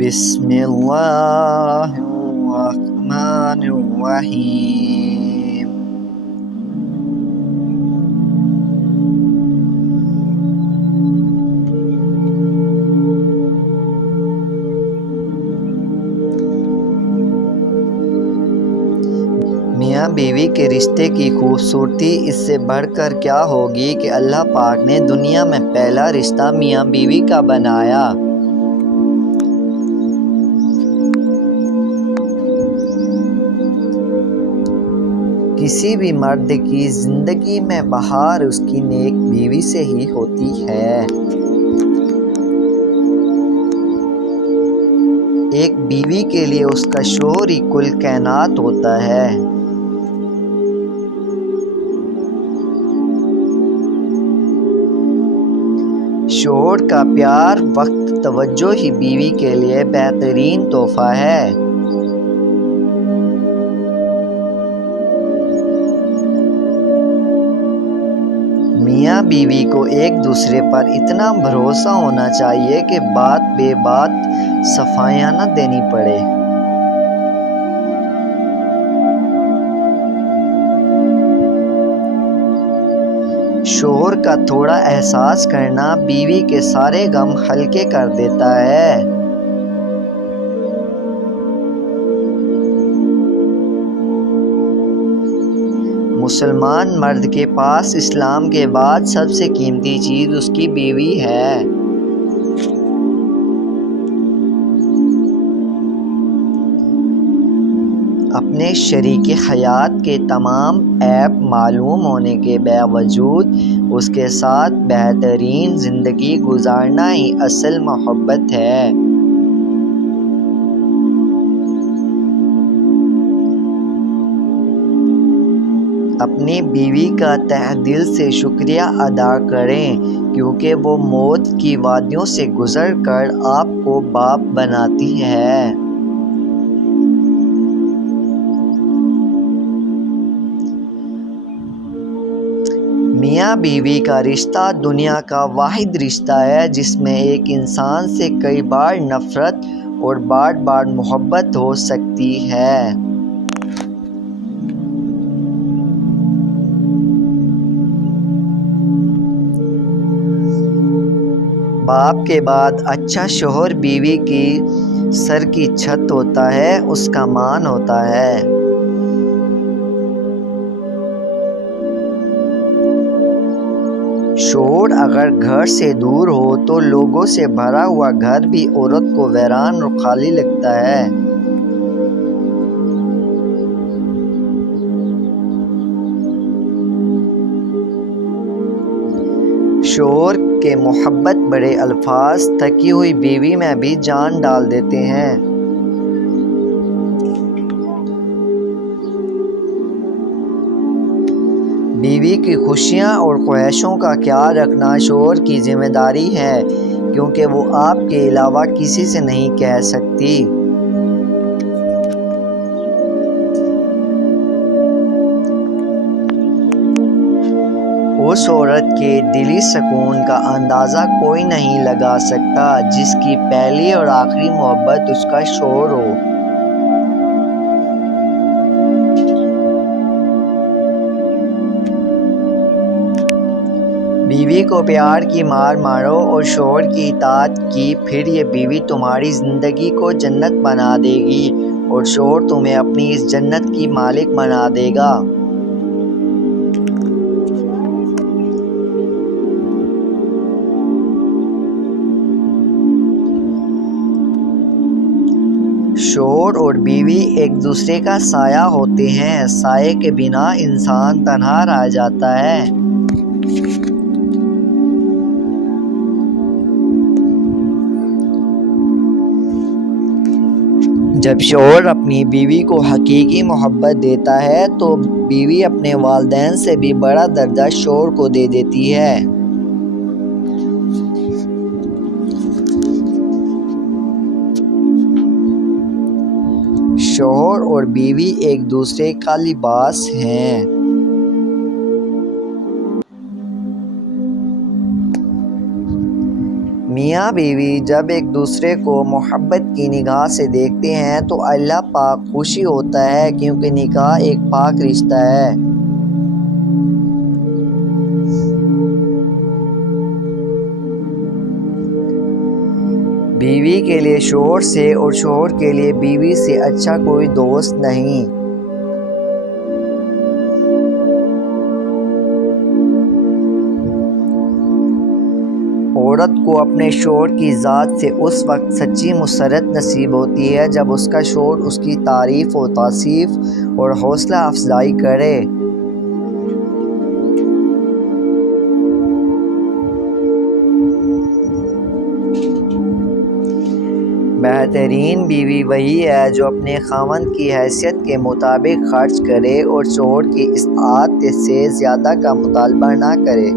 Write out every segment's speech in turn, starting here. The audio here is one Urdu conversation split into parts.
بسم اللہ الرحمن الرحیم۔ میاں بیوی کے رشتے کی خوبصورتی اس سے بڑھ کر کیا ہوگی کہ اللہ پاک نے دنیا میں پہلا رشتہ میاں بیوی کا بنایا۔ کسی بھی مرد کی زندگی میں بہار اس کی نیک بیوی سے ہی ہوتی ہے۔ ایک بیوی کے لیے اس کا شوہر ہی کل کائنات ہوتا ہے۔ شوہر کا پیار، وقت، توجہ ہی بیوی کے لیے بہترین تحفہ ہے۔ میاں بیوی کو ایک دوسرے پر اتنا بھروسہ ہونا چاہیے کہ بات بے بات صفائیاں نہ دینی پڑے۔ شوہر کا تھوڑا احساس کرنا بیوی کے سارے غم ہلکے کر دیتا ہے۔ مسلمان مرد کے پاس اسلام کے بعد سب سے قیمتی چیز اس کی بیوی ہے۔ اپنے شریک حیات کے تمام عیب معلوم ہونے کے باوجود اس کے ساتھ بہترین زندگی گزارنا ہی اصل محبت ہے۔ اپنی بیوی کا تہہ دل سے شکریہ ادا کریں کیونکہ وہ موت کی وادیوں سے گزر کر آپ کو باپ بناتی ہے۔ میاں بیوی کا رشتہ دنیا کا واحد رشتہ ہے جس میں ایک انسان سے کئی بار نفرت اور بار بار محبت ہو سکتی ہے۔ باپ کے بعد اچھا شوہر بیوی کی سر کی چھت ہوتا ہے، اس کا مان ہوتا ہے۔ شوہر اگر گھر سے دور ہو تو لوگوں سے بھرا ہوا گھر بھی عورت کو ویران اور خالی لگتا ہے۔ شوہر کے محبت بڑے الفاظ تھکی ہوئی بیوی میں بھی جان ڈال دیتے ہیں۔ بیوی کی خوشیاں اور خواہشوں کا خیال رکھنا شوہر کی ذمہ داری ہے کیونکہ وہ آپ کے علاوہ کسی سے نہیں کہہ سکتی۔ اس عورت کے دلی سکون کا اندازہ کوئی نہیں لگا سکتا جس کی پہلی اور آخری محبت اس کا شوہر ہو۔ بیوی کو پیار کی مار مارو اور شوہر کی اطاعت کی، پھر یہ بیوی تمہاری زندگی کو جنت بنا دے گی اور شوہر تمہیں اپنی اس جنت کی مالک بنا دے گا۔ شوہر اور بیوی ایک دوسرے کا سایہ ہوتے ہیں، سائے کے بنا انسان تنہا رہ جاتا ہے۔ جب شوہر اپنی بیوی کو حقیقی محبت دیتا ہے تو بیوی اپنے والدین سے بھی بڑا درجہ شوہر کو دے دیتی ہے۔ شوہر اور بیوی ایک دوسرے کا لباس ہیں۔ میاں بیوی جب ایک دوسرے کو محبت کی نگاہ سے دیکھتے ہیں تو اللہ پاک خوشی ہوتا ہے، کیونکہ نکاح ایک پاک رشتہ ہے۔ بیوی کے لیے شوہر سے اور شوہر کے لیے بیوی سے اچھا کوئی دوست نہیں۔ عورت کو اپنے شوہر کی ذات سے اس وقت سچی مسرت نصیب ہوتی ہے جب اس کا شوہر اس کی تعریف و توصیف اور حوصلہ افزائی کرے۔ بہترین بیوی وہی ہے جو اپنے خاوند کی حیثیت کے مطابق خرچ کرے اور شوہر کی اطاعت سے زیادہ کا مطالبہ نہ کرے۔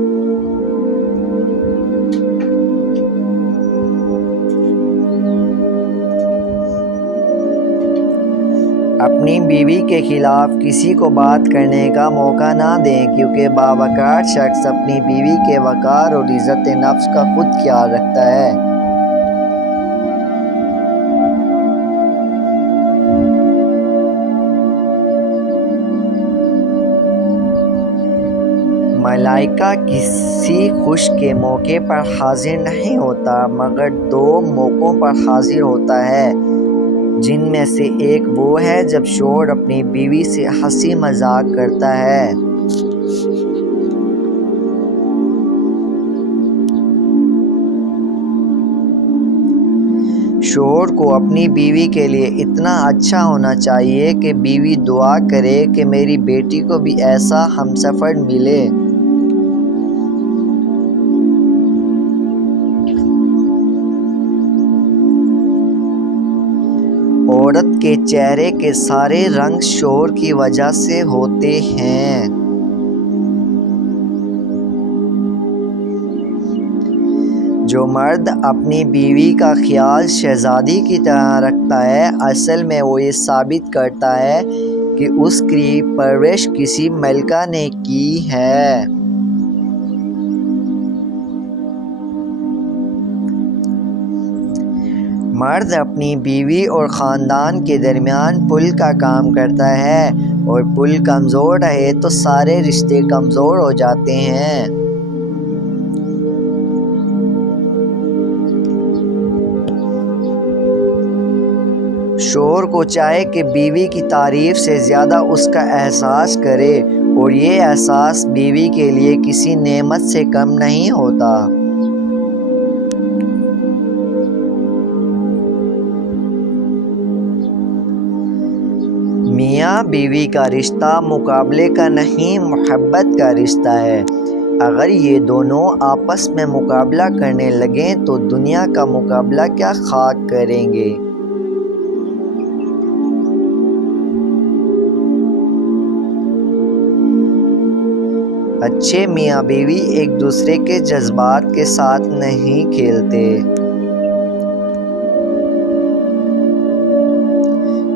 اپنی بیوی کے خلاف کسی کو بات کرنے کا موقع نہ دیں، کیونکہ باوقار شخص اپنی بیوی کے وقار اور عزت نفس کا خود خیال رکھتا ہے۔ ملائکہ کسی خوش کے موقع پر حاضر نہیں ہوتا، مگر دو موقعوں پر حاضر ہوتا ہے، جن میں سے ایک وہ ہے جب شوہر اپنی بیوی سے ہنسی مذاق کرتا ہے۔ شوہر کو اپنی بیوی کے لیے اتنا اچھا ہونا چاہیے کہ بیوی دعا کرے کہ میری بیٹی کو بھی ایسا ہمسفر ملے۔ عورت کے چہرے کے سارے رنگ شوہر کی وجہ سے ہوتے ہیں۔ جو مرد اپنی بیوی کا خیال شہزادی کی طرح رکھتا ہے، اصل میں وہ یہ ثابت کرتا ہے کہ اس کی پرورش کسی ملکہ نے کی ہے۔ مرد اپنی بیوی اور خاندان کے درمیان پل کا کام کرتا ہے، اور پل کمزور رہے تو سارے رشتے کمزور ہو جاتے ہیں۔ شوہر کو چاہے کہ بیوی کی تعریف سے زیادہ اس کا احساس کرے، اور یہ احساس بیوی کے لیے کسی نعمت سے کم نہیں ہوتا۔ میاں بیوی کا رشتہ مقابلے کا نہیں، محبت کا رشتہ ہے۔ اگر یہ دونوں آپس میں مقابلہ کرنے لگیں تو دنیا کا مقابلہ کیا خاک کریں گے۔ اچھے میاں بیوی ایک دوسرے کے جذبات کے ساتھ نہیں کھیلتے۔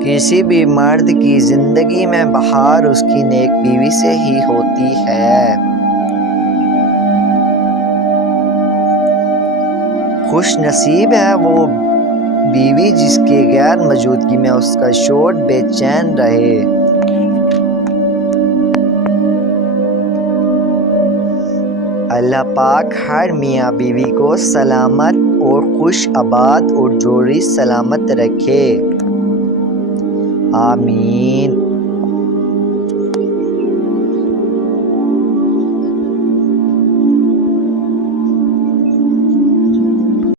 کسی بھی مرد کی زندگی میں بہار اس کی نیک بیوی سے ہی ہوتی ہے۔ خوش نصیب ہے وہ بیوی جس کے غیر موجودگی میں اس کا شوہر بے چین رہے۔ اللہ پاک ہر میاں بیوی کو سلامت اور خوش آباد اور جوڑی سلامت رکھے۔ آمین۔